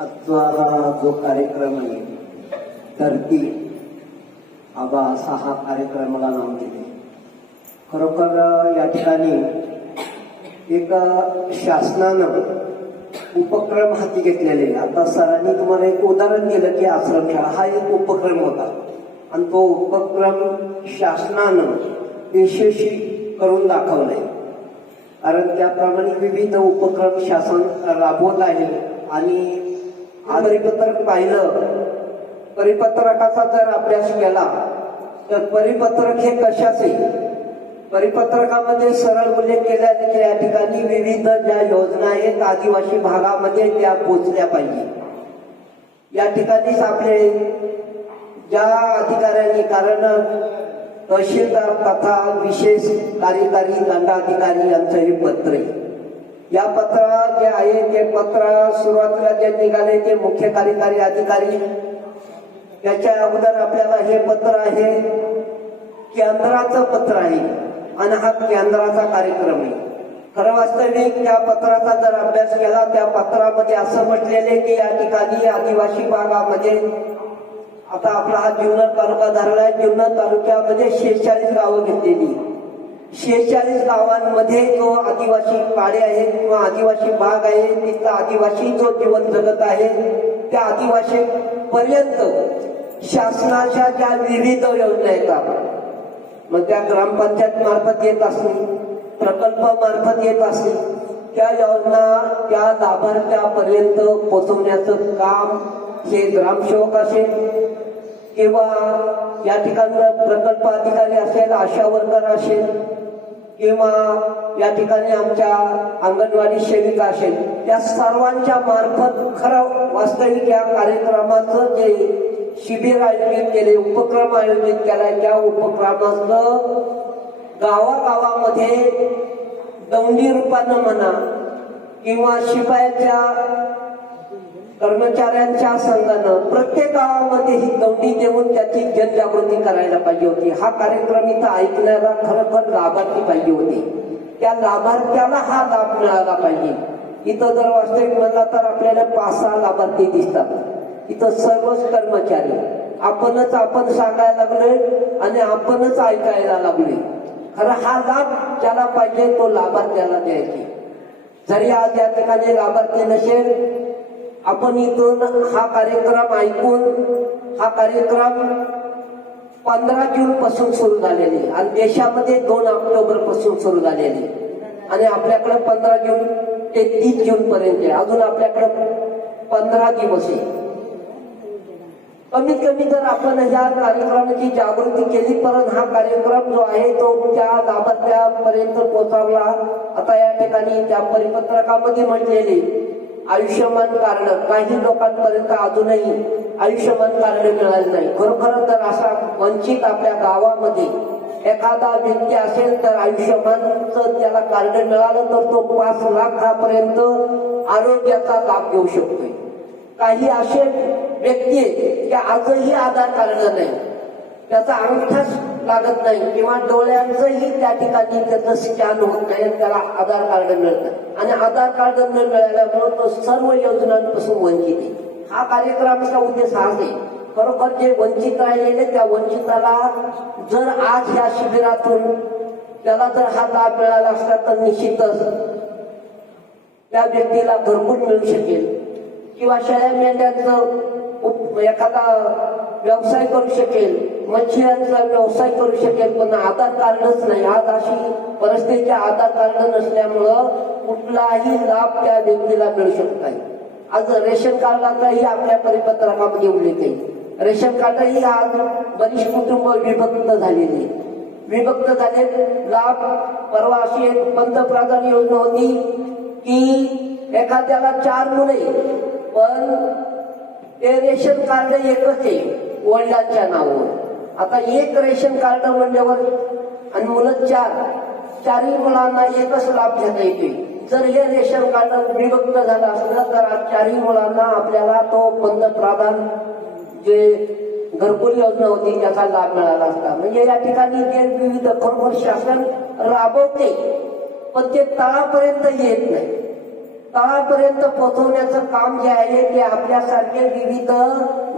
आजचा जो कार्यक्रम आहे धरती आबा असा हा कार्यक्रमाला नाव दिले. खरोखर या ठिकाणी एक शासनानं उपक्रम हाती घेतलेले. आता सरांनी तुम्हाला एक उदाहरण दिलं की आश्रमशाळा हा एक उपक्रम होता आणि तो उपक्रम शासनानं यशस्वी करून दाखवलाय. कारण त्याप्रमाणे विविध उपक्रम शासन राबवत आहे. आणि परिपत्रक पाहिलं, परिपत्रकाचा जर अभ्यास केला तर परिपत्रक हे कशाचे, परिपत्रकामध्ये सरळ उल्लेख केला की या ठिकाणी विविध ज्या योजना आहेत आदिवासी भागामध्ये त्या पोचल्या पाहिजे. या ठिकाणीच आपले ज्या अधिकाऱ्यांनी, कारण तहसीलदार तथा विशेष कार्यकारी दंडाधिकारी यांचं हे पत्र आहे. या पत्र जे आहे ते पत्र सुरुवातीला जे निघाले ते मुख्य कार्यकारी अधिकारी, त्याच्या अगोदर आपल्याला हे पत्र आहे केंद्राचं पत्र आहे आणि हा केंद्राचा कार्यक्रम आहे. खरं वास्तविक त्या पत्राचा जर अभ्यास केला त्या पत्रामध्ये असं म्हटलेले की या ठिकाणी आदिवासी भागामध्ये, आता आपला हा जुन्नर तालुका धरला आहे, जुन्नर तालुक्यामध्ये 46 गावं घेतलेली. 46 गावांमध्ये जो आदिवासी पाडे आहेत किंवा आदिवासी भाग आहे तिथला आदिवासी जो जीवन जगत आहे त्या आदिवासी पर्यंत शासनाच्या ज्या विविध योजना येतात, मग त्या ग्रामपंचायत मार्फत येत असतील, प्रकल्प मार्फत येत असतील, त्या योजना त्या लाभार्थ्यापर्यंत पोहोचवण्याचं काम हे ग्रामसेवक असेल किंवा या ठिकाणी प्रकल्प अधिकारी असेल, आशा वर्कर असेल किंवा या ठिकाणी आमच्या अंगणवाडी सेविका असेल, त्या सर्वांच्या मार्फत खरं वास्तविक या कार्यक्रमाचं जे शिबिर आयोजित केले, उपक्रम आयोजित केला, त्या उपक्रमाचं गावागावामध्ये दौंडी रूपानं म्हणा किंवा शिपायाच्या कर्मचाऱ्यांच्या संघानं प्रत्येक गावामध्ये ही दौंडी देऊन त्याची जनजागृती करायला पाहिजे होती. हा कार्यक्रम इथं ऐकण्याला खरोखर लाभार्थी पाहिजे होते. त्या लाभार्थ्याला हा लाभ मिळाला पाहिजे. इथं जर वास्तविक म्हणला तर आपल्याला 5-6 लाभार्थी दिसतात. इथं सर्वच कर्मचारी आपण सांगायला लागलोय आणि आपणच ऐकायला लागलोय. खरं हा लाभ ज्याला पाहिजे तो लाभार्थ्याला द्यायचे. जरी आज या ठिकाणी लाभार्थी नसेल, आपण इथून हा कार्यक्रम ऐकून, हा कार्यक्रम 15 जून पासून सुरू झालेली आणि देशामध्ये 2 ऑक्टोबर पासून सुरू झालेली आणि आपल्याकडे 15 जून ते 30 जून पर्यंत आहे. अजून आपल्याकडे 15 दिवस आहे. कमीत कमी जर आपण ह्या कार्यक्रमाची जागृती केली, परंतु हा कार्यक्रम जो आहे तो त्या लाभार्थ्यापर्यंत पोहोचवला. आता या ठिकाणी त्या परिपत्रकामध्ये म्हटलेले आयुष्यमान कार्ड काही लोकांपर्यंत अजूनही आयुष्यमान कार्ड मिळाले नाही. खरोखर जर असा वंचित आपल्या गावामध्ये एखादा व्यक्ती असेल तर आयुष्यमानचं त्याला कार्ड मिळालं तर तो 5 लाखापर्यंत आरोग्याचा लाभ घेऊ शकतोय. काही असे व्यक्ती की आजही आधार कार्ड नाही, त्याचा अंगठाच लागत नाही किंवा डोळ्यांचंही त्या ठिकाणी त्याचं स्कॅन होत नाही, त्याला आधार कार्ड मिळतं आणि आधार कार्ड न मिळाल्यामुळे तो सर्व योजनांपासून वंचित आहे. हा कार्यक्रमाचा उद्देश हाच आहे. खरोखर जे वंचित राहिलेले त्या वंचिताला जर आज ह्या शिबिरातून त्याला जर हा लाभ मिळाला असता तर निश्चितच त्या व्यक्तीला घरकुल मिळू शकेल किंवा शेळ्या मेंढ्यांचं एखादा व्यवसाय करू शकेल, मच्छींचा व्यवसाय करू शकेल. पण आधार कार्डच नाही. आज अशी परिस्थिती, आधार कार्ड नसल्यामुळं कुठलाही लाभ त्या व्यक्तीला मिळू शकत नाही. आज रेशन कार्डाचाही आपल्या परिपत्रकामध्ये उल्लेख आहे. रेशन कार्डही आज बरीच कुटुंब विभक्त झालेली, विभक्त झाले. लाभ परवा अशी एक पंतप्रधान योजना होती की एखाद्याला 4 मुले, पण ते रेशन कार्ड एकच आहे वडिलांच्या नावावर. आता एक रेशन कार्ड म्हणल्यावर आणि मुलं 4 मुलांना एकच लाभ घेता येते. जर हे रेशन कार्ड विभक्त झालं असलं तर 4 मुलांना आपल्याला तो पंतप्रधान जे घरकुल योजना होती त्याचा लाभ मिळाला असता. म्हणजे या ठिकाणी जे विविध खरोखर शासन राबवते पण ते तळापर्यंत येत नाही. तळापर्यंत पोहोचवण्याचं काम जे आहे ते आपल्यासारखे विविध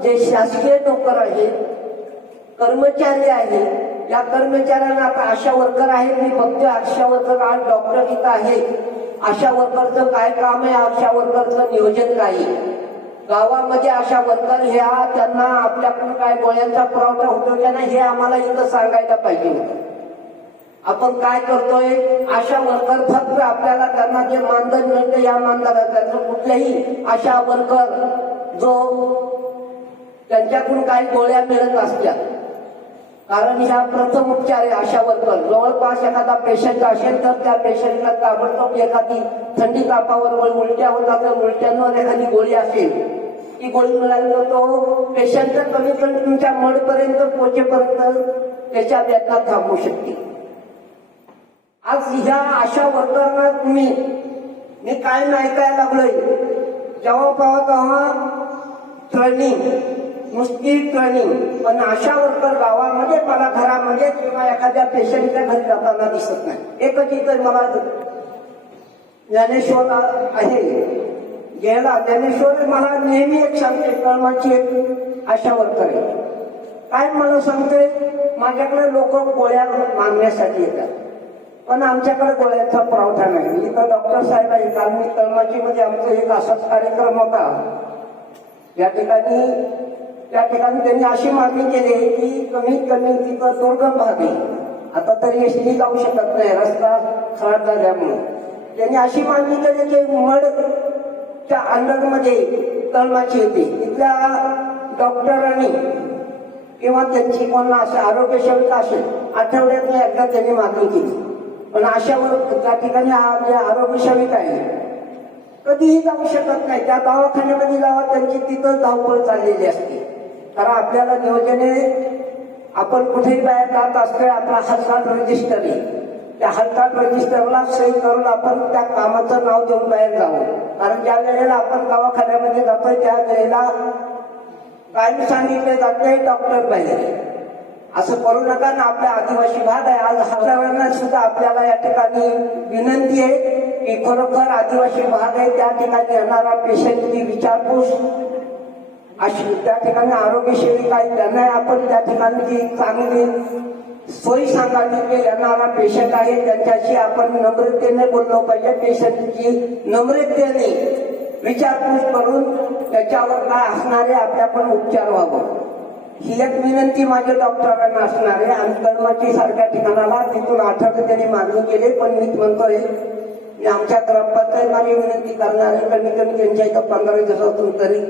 जे शासकीय नोकर आहेत, कर्मचारी आहेत, या कर्मचाऱ्यांना आता आशा वर्कर आहे, मी बघतोय आशा वर्कर आज डॉक्टर इथं आहे. आशा वर्करचं काय काम आहे, आशा वर्करचं नियोजन काय आहे? गावामध्ये आशा वर्कर ह्या त्यांना आपल्याकडून काय गोळ्यांचा पुरवठा होतो का नाही हे आम्हाला इथं सांगायला पाहिजे होतं. आपण काय करतोय, आशा वर्कर फक्त आपल्याला त्यांना जे मानधन मिळतं या मानधनात त्यांचं कुठल्याही आशा वर्कर जो त्यांच्याकडून काही गोळ्या मिळत असतात, कारण ह्या प्रथम उपचार आहे. आशा वर्कर जवळपास एखादा पेशंट असेल तर त्या पेशंटला ताबडतोब एखादी थंडी तापावर उलट्या होतात तर उलट्यांवर एखादी गोळी असेल, ती गोळी मिळाली तर तो पेशंट कमी कमी तुमच्या मडपर्यंत पोहोचेपर्यंत त्याच्या वेदना थांबवू शकते. आज ह्या आशा वर्करना मी काय ऐकायला लागलोय, जेव्हा पाहा तेव्हा ट्रेनिंग, नुसती ट्रेनिंग, पण आशा वर्कर गावामध्ये मला घरामध्ये किंवा एखाद्या पेशंटच्या घरी जाताना दिसत नाही. एकच इथं मला ज्ञानेश्वर आहे गेला, ज्ञानेश्वर मला नेहमी एक सांगते, कर्माची एक आशा वर्कर आहे. काय मला सांगते, माझ्याकडे लोक गोळ्या मागण्यासाठी येतात पण आमच्याकडे गोळ्याचा पुरवठा नाही. इथं डॉक्टर साहेब आहे, काल मी तळमाची मध्ये आमचा एक असाच कार्यक्रम होता. त्या ठिकाणी त्यांनी अशी मागणी केली की कमीत कमी तिथं दुर्गम भाग आहे, आता तरी एसटी जाऊ शकत नाही रस्ता खराब झाल्यामुळे. त्यांनी अशी मागणी केली की मडच्या अंडरमध्ये तळमाची येते, तिथल्या डॉक्टरांनी किंवा त्यांची कोण असे आरोग्य सेविका असेल आठवड्यातून एकदा त्यांनी मागणी केली. पण अशावर त्या ठिकाणी आरोग्य सेविका आहे कधीही जाऊ शकत नाही. त्या दवाखान्यामध्ये जावा त्यांची तिथं धावपळ चाललेली असते. कारण आपल्याला नियोजने आपण कुठेही बाहेर जात असतोय, आपला हजकार्ड रजिस्टर आहे, त्या हजकार्ड रजिस्टरला सही करून आपण त्या कामाचं नाव देऊन बाहेर जावं. कारण ज्या वेळेला आपण दवाखान्यामध्ये जातोय त्या वेळेला काय सांगितले जाते, डॉक्टर बाहेर असं करू नका ना. आपला आदिवासी भाग आहे, आज हजारांना सुद्धा आपल्याला या ठिकाणी विनंती आहे की खरोखर आदिवासी भाग आहे त्या ठिकाणी येणारा पेशंटची विचारपूस अशी त्या ठिकाणी आरोग्य सेविका आहे त्यांना आपण त्या ठिकाणी चांगली सोयी सांगावी की येणारा पेशंट आहे त्यांच्याशी आपण नम्रतेने बोललो पाहिजे. पेशंटची नम्रतेने विचारपूस करून त्याच्यावर काय असणारे आपल्याकडून उपचार व्हावं ही एक विनंती माझ्या डॉक्टरांना असणार आहे. आणि कर्माची सारख्या ठिकाणाला तिथून आठवडे त्यांनी मागणी केली, पण मी म्हणतोय मी आमच्या ग्रामपंचायत मी विनंती करणार आहे कमी कमी त्यांच्या इथं 15 दिवसातून तरी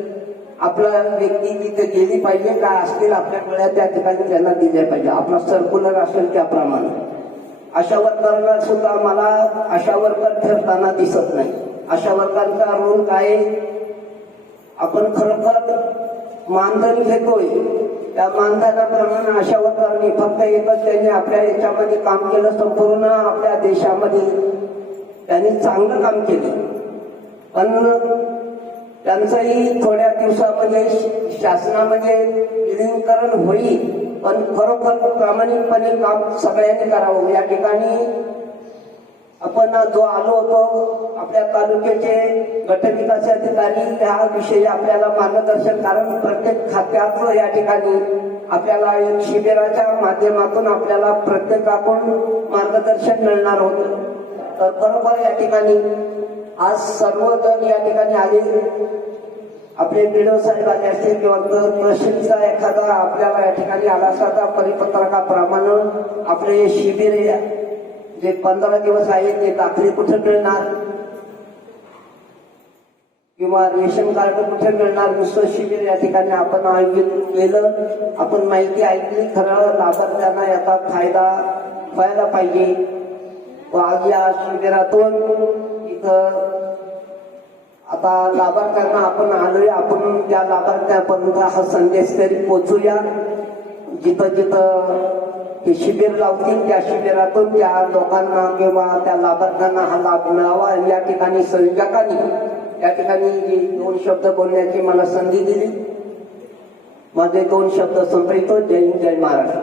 आपला व्यक्ती तिथे गेली पाहिजे, काय असतील आपल्या गोळ्या त्या ठिकाणी त्यांना दिल्या पाहिजे. आपला सर्क्युलर असेल त्याप्रमाणे. अशा वर्करांना सुद्धा मला अशा वर्कर ठरताना दिसत नाही. अशा वर्करांचा रोल काय, आपण खरोखर मानधन घेतोय त्या मानधनाप्रमाणे अशा वर्करांनी फक्त एकच त्यांनी आपल्या याच्यामध्ये काम केलं, संपूर्ण आपल्या देशामध्ये त्यांनी चांगलं काम केलं. पण त्यांचंही थोड्या दिवसामध्ये शासनामध्ये विलीनीकरण होईल, पण खरोखर प्रामाणिकपणे काम सगळ्यांनी करावं. या ठिकाणी आपण जो आलो होतो आपल्या तालुक्याचे गटविकास अधिकारी त्याविषयी आपल्याला मार्गदर्शन, कारण प्रत्येक खात्याचं या ठिकाणी आपल्याला एक शिबिराच्या माध्यमातून आपल्याला प्रत्येकाकडून मार्गदर्शन मिळणार होतं. तर बरोबर या ठिकाणी आज सर्वजण या ठिकाणी आले, आपले बीडीओ साहेब आले असतील किंवा तहसीलचा एखादा आपल्याला या ठिकाणी आला असता तर परिपत्रकाप्रमाणे आपले हे शिबिर जे 15 दिवस आहे ते दाखले कुठे मिळणार किंवा रेशन कार्ड कुठे मिळणार, नुसतं शिबिर या ठिकाणी आपण आयोजित केलं. आपण माहिती ऐकली, खरं लाभार्थ्यांना याचा फायदा व्हायला पाहिजे. व आज या शिबिरातून इथं आता लाभार्थ्यांना आपण आलोय, आपण त्या लाभार्थ्यापर्यंत हा संदेश तरी पोचूया. जिथं जिथं ते शिबिर लावतील त्या शिबिरातून त्या लोकांना किंवा त्या लाभार्थ्यांना हा लाभ मिळावा. या ठिकाणी संयोजकांनी या ठिकाणी 2 शब्द बोलण्याची मला संधी दिली. माझे 2 शब्द संपवितो. जय हिंद, जय महाराष्ट्र.